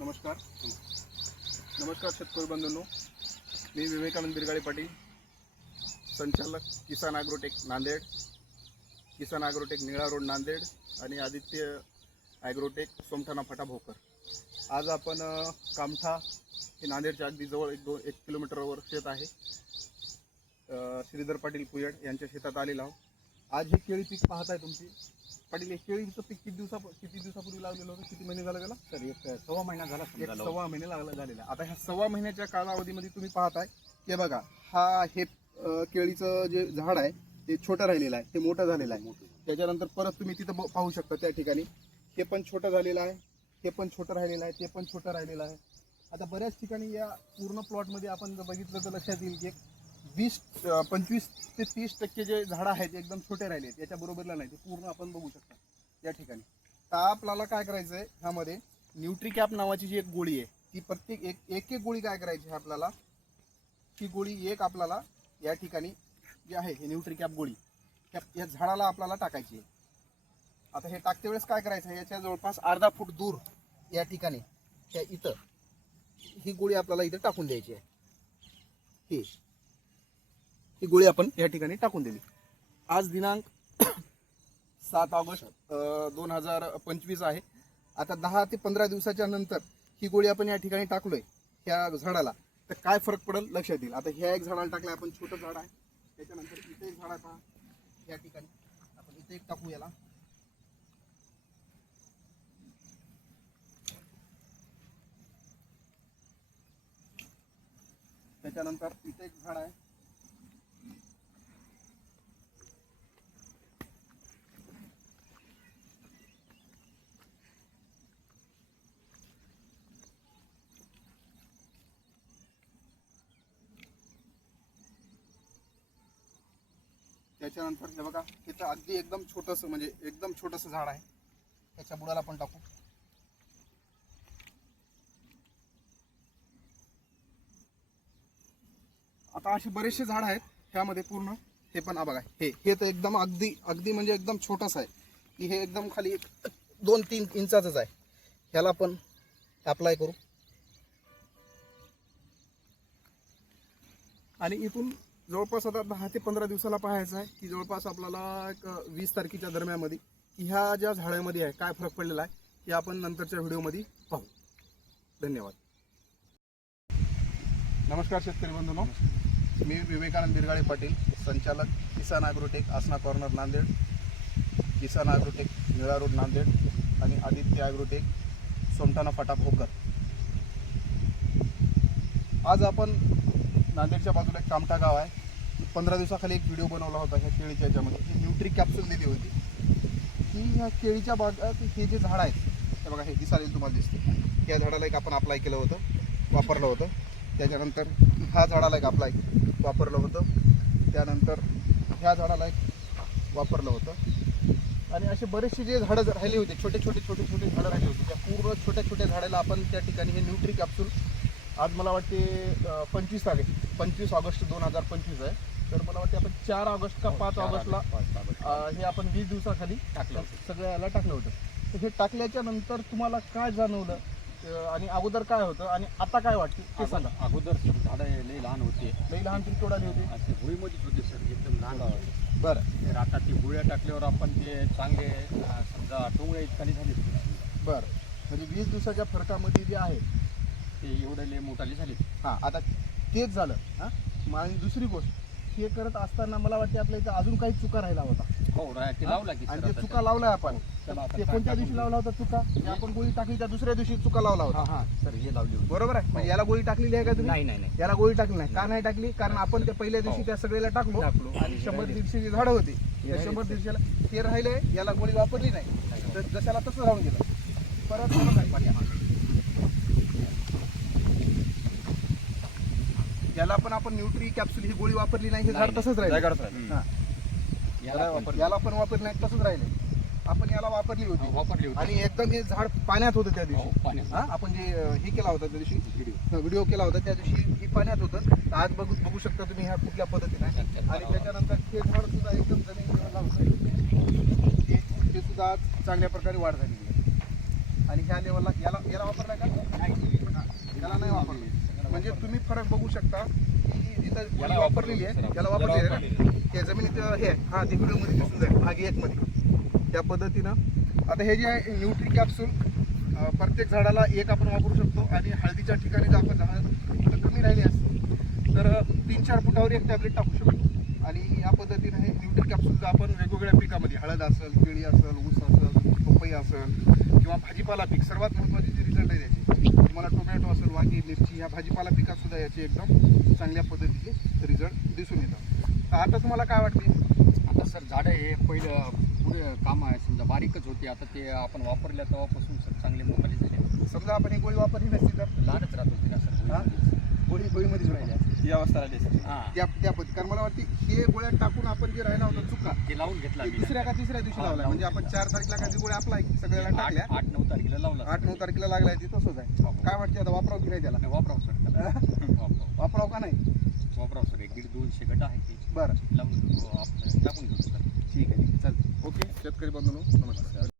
नमस्कार शेतकरी बंधूंनो, मी विवेकानंद बिरगाळे पाटील, संचालक किसान ॲग्रोटेक नांदेड, किसान ॲग्रोटेक निळा रोड नांदेड आणि आदित्य ॲग्रोटेक सोमठाणा फाटा भोकर. आज आपण कामठा हे नांदेडच्या अगदी जवळ एक किलोमीटरवर शेत आहे. श्रीधर पाटील पुयड यांच्या शेतात आलेलो आहोत. आज ही केळी पीक पाहताय तुमची. पाटील, एक केळीचं पीक किती दिवसापूर्वी लावलेलं होतं? किती महिने झालं त्याला? सर एक सव्वा महिना झाला. सव्वा महिने झालेला. आता ह्या सव्वा महिन्याच्या कालावधीमध्ये तुम्ही पाहताय की बघा, हे केळीचं जे झाड आहे ते छोटं राहिलेलं आहे, ते मोठं झालेलं आहे. त्याच्यानंतर परत तुम्ही तिथं पाहू शकता त्या ठिकाणी हे पण छोटं झालेलं आहे, हे पण छोटं राहिलेलं आहे, ते पण छोटं राहिलेलं आहे. आता बऱ्याच ठिकाणी या पूर्ण प्लॉटमध्ये आपण जर बघितलं तर लक्षात येईल की 25 ते 30% जे झाडं आहेत एकदम छोटे राहिले आहेत. याच्या बरोबरला नाही, ते पूर्ण आपण बघू शकता या ठिकाणी. तर आपल्याला काय करायचं आहे, ह्यामध्ये न्यूट्रिकॅप नावाची जी एक गोळी आहे ती प्रत्येक एक गोळी काय करायची आहे आपल्याला, ही गोळी एक आपल्याला या ठिकाणी जी आहे ही न्यूट्रिकॅप गोळी या झाडाला आपल्याला टाकायची आहे. आता हे टाकते वेळेस काय करायचं आहे, याच्या जवळपास अर्धा फूट दूर या ठिकाणी त्या इथं ही गोळी आपल्याला इथं टाकून द्यायची आहे. ही गोळी आपण या ठिकाणी टाकून दिली. आज दिनांक 7 ऑगस्ट 2025 आहे. आता 10 ते 15 दिवसाच्या नंतर ही गोळी आपण या ठिकाणी टाकलोय ह्या झाडाला, तर काय फरक पडेल लक्षात येईल. आता ह्या एक झाडाला टाकलं आपण, छोटं झाड आहे. त्याच्यानंतर इथे एक झाड आहे या ठिकाणी, आपण इथे एक टाकू याला. त्याच्यानंतर इथे एक झाड आहे. त्याच्यानंतर हे बघा, इथं अगदी एकदम छोटंसं, म्हणजे एकदम छोटंसं झाड आहे. त्याच्या बुडाला पण टाकू. आता असे बरेचसे झाड आहेत ह्यामध्ये पूर्ण. हे पण बघा, हे तर एकदम अगदी म्हणजे एकदम छोटंसं आहे की हे एकदम खाली 2-3 इंचाचंच आहे. ह्याला पण अप्लाय करू. आणि इथून जवळपास आता 10 ते 15 दिवसाला पाहायचं आहे की जवळपास आपल्याला एक 20 तारखेच्या दरम्यानमध्ये ह्या ज्या झाडामध्ये आहे काय फरक पडलेला आहे हे आपण नंतरच्या व्हिडिओमध्ये पाहू. धन्यवाद. नमस्कार शेतकरी बंधूंनो, मी विवेकानंद बिरगाळे पाटील, संचालक किसान ॲग्रोटेक आसना कॉर्नर नांदेड, किसान ॲग्रोटेक निळा रोड नांदेड आणि आदित्य ॲग्रोटेक सोमठाणा फाटा भोकर. आज आपण नांदेडच्या बाजूला एक कामठा गाव आहे. 15 दिवसाखाली एक व्हिडिओ बनवला होता ह्या केळीच्या याच्यामध्ये. ही न्यूट्री कॅप्सूल दिली होती की ह्या केळीच्या बागात हे जे झाड आहेत हे बघा, हे दिसायला तुम्हाला दिसते. या झाडाला एक आपण अप्लाय केलं होतं, वापरलं होतं. त्याच्यानंतर ह्या झाडाला एक अप्लाय वापरलं होतं. त्यानंतर ह्या झाडाला एक वापरलं होतं. आणि असे बरेचसे जे झाडं राहिले होते, छोटे छोटे झाडं राहिले होते, त्या पूर्ण छोट्या झाडाला आपण त्या ठिकाणी हे न्यूट्री कॅप्सूल, आज मला वाटते 25 ऑगस्ट 2025 आहे. तर मला वाटते आपण 4 ऑगस्ट का 5 ऑगस्टला हे आपण 20 दिवसाखाली टाकलं, सगळ्याला टाकलं होतं. तर हे टाकल्याच्या नंतर तुम्हाला काय जाणवलं आणि अगोदर काय होतं आणि आता काय वाटतं ते सांगा. अगोदर झाडं लई लहान होते, तरी केवढाली होती? असे भुईमध्येच होते सर, एकदम लहान होते. बरं. तर आता ते गुळ्या टाकल्यावर आपण ते चांगले समजा टोंगळे इतकाली झाले. बरं, म्हणजे 20 दिवसाच्या फरकामध्ये जे आहे ते एवढे लई मोठाले झाले. हां, आता तेच झालं. हां, आणि दुसरी गोष्ट, हे करत असताना मला वाटते आपल्या इथं अजून काही चुका राहिला होता. हो, ते लावला की आणि ते चुका लावलाय आपण. ते कोणत्या दिवशी लावला होता चुका? आपण गोळी टाकली त्या दुसऱ्या दिवशी चुका लावला होता. हां सर, हे लावली होती. बरोबर आहे. म्हणजे याला गोळी टाकलेली आहे का तुम्ही? नाही. याला गोळी टाकली नाही. का नाही टाकली? कारण आपण त्या पहिल्या दिवशी त्या सगळ्याला टाकलो आणि 100-150 जी झाडं होती, त्या 100-150ला ते राहिले, याला गोळी वापरली नाही. तर जशाला तसं राहून गेलं. परत याला पण आपण न्यूट्री कॅप्सूल ही गोळी वापरली नाही, हे झाड तसंच राहिलं. याला पण वापरली नाही, तसंच राहिले. आपण याला वापरली होती आणि एकदम हे झाड पाण्यात होतं त्या दिवशी. आपण जे हे केला होता त्या दिवशी, व्हिडिओ केला होता त्या दिवशी ही पाण्यात होतं. आज बघू शकता तुम्ही ह्या कुठल्या पद्धतीने. आणि त्याच्यानंतर हे झाड सुद्धा एकदम जमिनीवर लावलं, ते सुद्धा आज चांगल्या प्रकारे वाढ झालेली आहे. आणि ह्या लेवलला याला वापरला का? आपण बघू शकता की जिथं गोळी याला वापरलेली आहे वापरलेली याला वापरलेली आहे ना, त्या जमिनीत हे आहे. हा ते व्हिडिओमध्ये दिसून जाईल भाग 1 मध्ये त्या पद्धतीनं. आता हे जे आहे न्यूट्री कॅप्सूल प्रत्येक झाडाला एक आपण वापरू शकतो आणि हळदीच्या ठिकाणी जर आपण झाड कमी राहिली असते तर 3-4 फुटावर एक टॅबलेट टाकू शकतो. आणि या पद्धतीनं हे न्यूट्री कॅप्सूल आपण वेगवेगळ्या पिकामध्ये हळद असेल, केळी असेल, ऊस असेल, पपई असेल किंवा भाजीपाला पीक, सर्वात महत्त्वाचे जे रिझल्ट आहे त्याचे तुम्हाला टोमॅटो असेल, वांगी, मिरची ह्या भाजीपाला पिकात सुद्धा याचे एकदम चांगल्या पद्धतीचे रिझल्ट दिसून येतात. तर आता तुम्हाला काय वाटते? आता सर झाडं हे पहिलं पुढे काम आहे समजा बारीकच होती, आता ते आपण वापरल्या तेव्हापासून सर चांगले मोठाले झाले. समजा आपण ही गोळी वापरली नसती तर लहानच राहत होती ना हा? सर. गोळीमध्येच राहिली असते ती अवस्था राहिली असती. हां त्या पद्धती. कारण मला वाटते हे गोळ्या टाकून आपण जे राहिला होता चुका ते लावून घेतला ते मी दुसऱ्या का तिसऱ्या दिवशी लावला. म्हणजे आपण 4 तारखेला काही गोळ्या अप्लाय सगळ्याला टाकल्या, 8-9 तारखेला लावला 8-9 तारखेला लागलाय ते तसंच आहे. काय वाटते आता वापराव की नाही त्याला? वापराव सर त्याला. वापराव का नाही? वापराव सर 1-1.5-200 गट आहे ते बरं लावून टाकून घेऊ सर. ठीक आहे चालते. ओके शेतकरी बंधूंनो नमस्कार.